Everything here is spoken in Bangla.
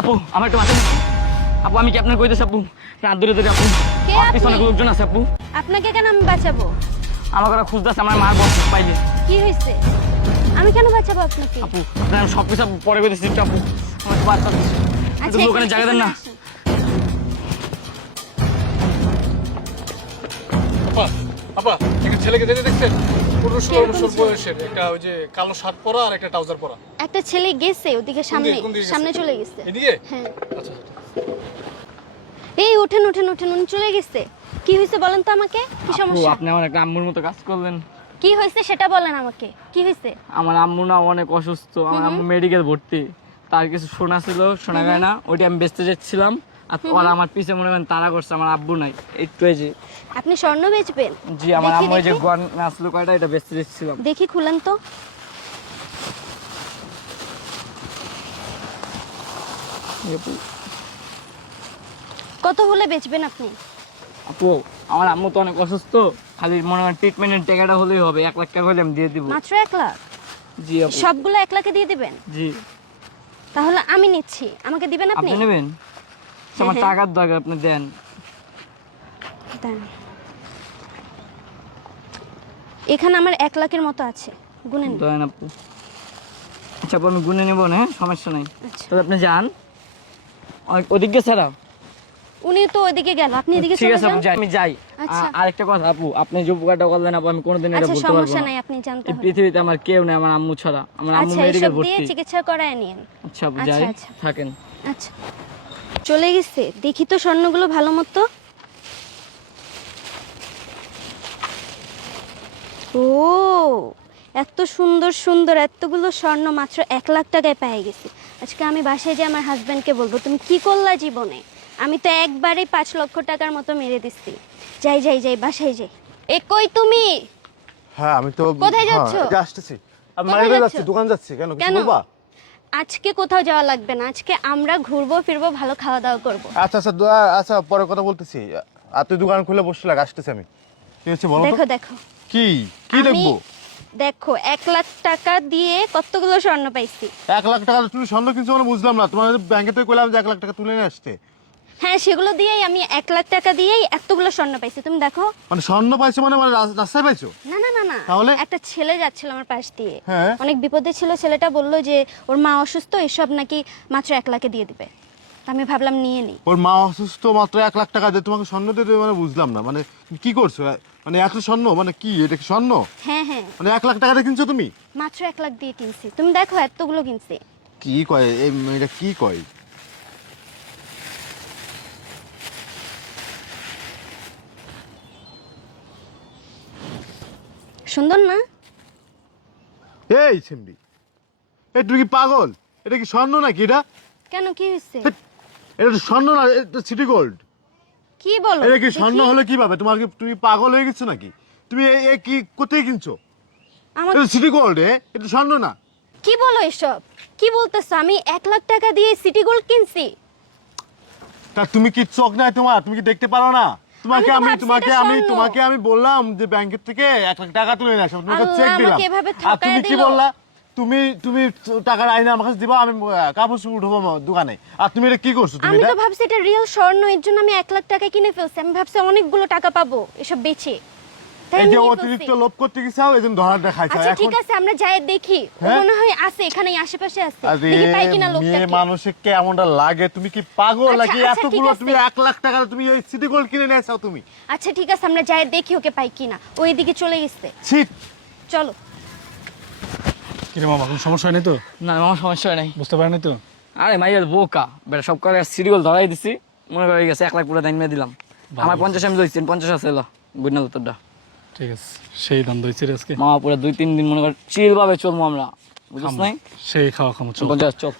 আপু আমার একটু বাঁচান আপু। আমি কি আপনার কইতেছি আপু? রাত ধরে ধরে আপু কে আপনি? পিছনে লোকজন আছে আপু। আপনাকে কেন আমি বাঁচাবো? আমার কথা খুঁজতেছে আমার মার বক্স পাইলে। কি হয়েছে? আমি কেন বাঁচাবো আপনাকে? আপু আপনার সব কিছু পরে কইতেছি একটু আপু। আমার বাচ্চা আচ্ছা দোকানে জায়গা দেন না। আসুন। আপা আপা একটা ছেলেকে যেতে দেখছেন 15-16 কিরকম বছর ছেলে? বয়সের, একটা ওই যে কালো শার্ট পরা আর একটা ট্রাউজার পরা। একটা ছেলে গেছে ওদিকে সামনে, কোন দিকে গেছে? সামনে চলে গেছে। এদিকে? হ্যাঁ। আচ্ছা এই ওঠেন ওঠেন ওঠেন, উনি চলে গেছে। কি হয়েছে বলেন তো আমাকে, কি আপু সমস্যা? আপনি আমার একটা আম্মুর মতো কাজ করলেন। কি হয়েছে সেটা বলেন আমাকে, কি হয়েছে? আমার আম্মু না অনেক অসুস্থ, আমার আম্মু মেডিকেল ভর্তি। তার কিছু শোনা ছিল, শোনা যায় না, ওইটা আমি বেচতে যাচ্ছিলাম। আর ওরা আমার পিছে মনে করেন তারা করছে, আমার আব্বু নাই একটু এই যে। আপনি স্বর্ণ বেচবেন? জি আমার দেখি, আম্মু ওই যে দেখি। গয়না আসলো কয়টা, এটা বেচতে যাচ্ছিলাম। দেখি খুলেন তো। কত হলে বেচবেন আপনি? আপু আমার আম্মু তো অনেক অসুস্থ, খালি মনে করেন ট্রিটমেন্টের টাকাটা হলেই হবে। 1 লাখ টাকা হলে আমি দিয়ে দিব। মাত্র 1 লাখ? জি আপু। সবগুলো 1 লাখে দিয়ে দিবেন? জি তাহলে আমি নিচ্ছি, আমাকে দিবেন আপনি? আপনি নেবেন? আমার হ্যাঁ। টাকার দরকার, আপনি দেন। দেন। এখানে আমার 1 লাখের মতো আছে, গুনেন। দেন আপু। আচ্ছা আপু আমি গুনে নেবো না, হ্যাঁ? সমস্যা নাই। আচ্ছা। তবে আপনি যান ওদিকে ছাড়া। উনি তো ওইদিকে গেল, আপনি এদিকে ঠিক চলে আছে আপু যান। যাই, আমি যাই। আচ্ছা। আরেকটা কথা আপু, আপনি যে উপকারটা করলেন আপু, আমি কোনোদিন এটা আচ্ছা বলতে পারবো সমস্যা না। নাই, আপনি জানতে এই হবে। পৃথিবীতে আমার কেউ নেই আমার আম্মু ছাড়া। আমার আম্মু আচ্ছা মেডিকেল এইসব দিয়ে ভর্তি। চিকিৎসা করায় নিন। আচ্ছা আপু আচ্ছা, যাই, আচ্ছা। থাকেন। আচ্ছা চলে গেছে, দেখি তো স্বর্ণগুলো ভালো মতো। ও এত সুন্দর সুন্দর এতগুলো স্বর্ণ মাত্র 1 লাখ টাকায় পেয়ে গেছি। আজকে আমি বাসায় যে আমার হাজবেন্ডকে বলবো তুমি কি করলা জীবনে। আমি তো একবারে 5 লক্ষ টাকার মতো মেরে দিচ্ছি। যাই যাই যাই বাসায় যাই। এ কই তুমি? হ্যাঁ আমি তো কোথায় যাচ্ছ? হ্যাঁ, এই যে আসতেছি। আমি কোথায় মার্কেটে যাচ্ছ? যাচ্ছি, দোকান যাচ্ছি। কেন কিছু কেন? বলবা? আজকে কোথাও যাওয়া লাগবে না, আজকে আমরা ঘুরবো ফিরবো, ভালো খাওয়া দাওয়া করবো। আচ্ছা আচ্ছা আচ্ছা পরে কথা বলতেছি। আর তুই দোকান খুলে বসে লাগ, আসতেছি আমি। কি হচ্ছে বলো তো? দেখো দেখো কি কি আমি দেখবো? দেখো 1 লাখ টাকা দিয়ে কতগুলো স্বর্ণ পাইছি। 1 লাখ টাকা তুমি স্বর্ণ কিনছো মানে বুঝলাম না। তোমার ব্যাংকে থেকে কইলাম যে 1 লাখ টাকা তুলে নিয়ে আসতে। হ্যাঁ সেগুলো দিয়েই আমি 1 লাখ টাকা দিয়েই এতগুলো স্বর্ণ পাইছি, তুমি দেখো। মানে স্বর্ণ পাইছো মানে মানে রাস্তায় পাইছো? না না না না, তাহলে? একটা ছেলে যাচ্ছিল আমার পাশ দিয়ে, হ্যাঁ। অনেক বিপদে ছিল। ছেলেটা বললো যে ওর মা অসুস্থ, এসব নাকি মাত্র 1 লাখে দিয়ে দিবে। তা আমি ভাবলাম নিয়ে নিই। ওর মা অসুস্থ, মাত্র 1 লাখ টাকা দিয়ে তোমাকে স্বর্ণ দিয়ে দেবে মানে বুঝলাম না। মানে তুমি কি করছো? মানে একটা স্বর্ণ মানে কি, এটা কি স্বর্ণ? হ্যাঁ হ্যাঁ মানে 1 লাখ টাকা দিয়ে কিনছো তুমি? মাত্র 1 লাখ দিয়ে কিনছি, তুমি দেখো এতগুলো কিনছি। কি কয় এই মেয়েটা, কি কয়? সুন্দর না? এই সিমডি, এই তুই কি পাগল? এটা কি স্বর্ণ নাকি এটা? কেন কি হয়েছে? হেৎ, এটা তো স্বর্ণ না, এটা সিটি গোল্ড। কি বলো? এটা কি স্বর্ণ দেখি। হলে কিভাবে? তোমার কি, তুমি পাগল হয়ে গেছো নাকি? তুমি এ কি কোথায় কিনছো? আমার এটা সিটি গোল্ড, এটা স্বর্ণ না। কি বলো এসব? কি বলতেছো? আমি 1 লাখ টাকা দিয়ে সিটি গোল্ড কিনছি। তা তুমি কি চোখ নাই তোমার? তুমি কি দেখতে পারো না? তোমাকে আমি তো আমি ভাবছি তোমাকে এটা আমি স্বর্ণ। তোমাকে আমি বললাম যে ব্যাংকের থেকে 1 লাখ টাকা তুলে নিয়ে আসো, তোমাকে আল্লাহ, চেক দিলাম। আমাকে এভাবে আর ঠকায় তুমি কি দিল। বললা? তুমি তুমি টাকার আইনা আমার কাছে দিবা, আমি কাপড় চোপড় উঠবো আমার দোকানে। আর তুমি এটা কি করছো? তুমি আমি এটা তো ভাবছি এটা রিয়েল স্বর্ণ, এর জন্য আমি 1 লাখ টাকা কিনে ফেলছি। আমি ভাবছি অনেকগুলো টাকা পাবো এসব বেচে, তাই এই আমি যে নিয়ে অতিরিক্ত ফেলছি। লোভ করতে গেছাও, এই জন্য ধরা দেখাইছো। আচ্ছা এখন ঠিক আছে আমরা যাই দেখি, ও হ্যাঁ? মনে হয় আছে এখানেই আশেপাশে আছে, আরে দেখি পাই কিনা মেয়ে লোকটাকে। মানুষের কেমনটা লাগে? তুমি কি পাগল আচ্ছা, নাকি? আচ্ছা, ঠিক এতগুলো আছে। তুমি 1 লাখ টাকা তুমি ওই সিটি গোল্ড কিনে নিয়ে আসো তুমি? আচ্ছা ঠিক আছে আমরা যাই দেখি ওকে পাই কিনা, ওই দিকে চলে গেছে। ছিট। চলো। কিরে মামা, কোনো সমস্যা হয়নি তো? না আমার সমস্যা নাই। বুঝতে পারিনি তো? আরে মাইয়ার বোকা বেটা, সব করে সিরিয়াল ধরাই দিছি, মনে করে গেছে 1 লাখ পুরো দাম দিয়ে দিলাম। আমার 50 আমি লইছি, 50 আছে এলো বুঝনা তোরটা। ঠিক আছে, সেই দাম দইছে রে আজকে। মামা পুরো 2-3 দিন মনে কর চিল ভাবে চলবো আমরা, বুঝছ নাই? সেই খাওয়া খামো চল। 50 চল।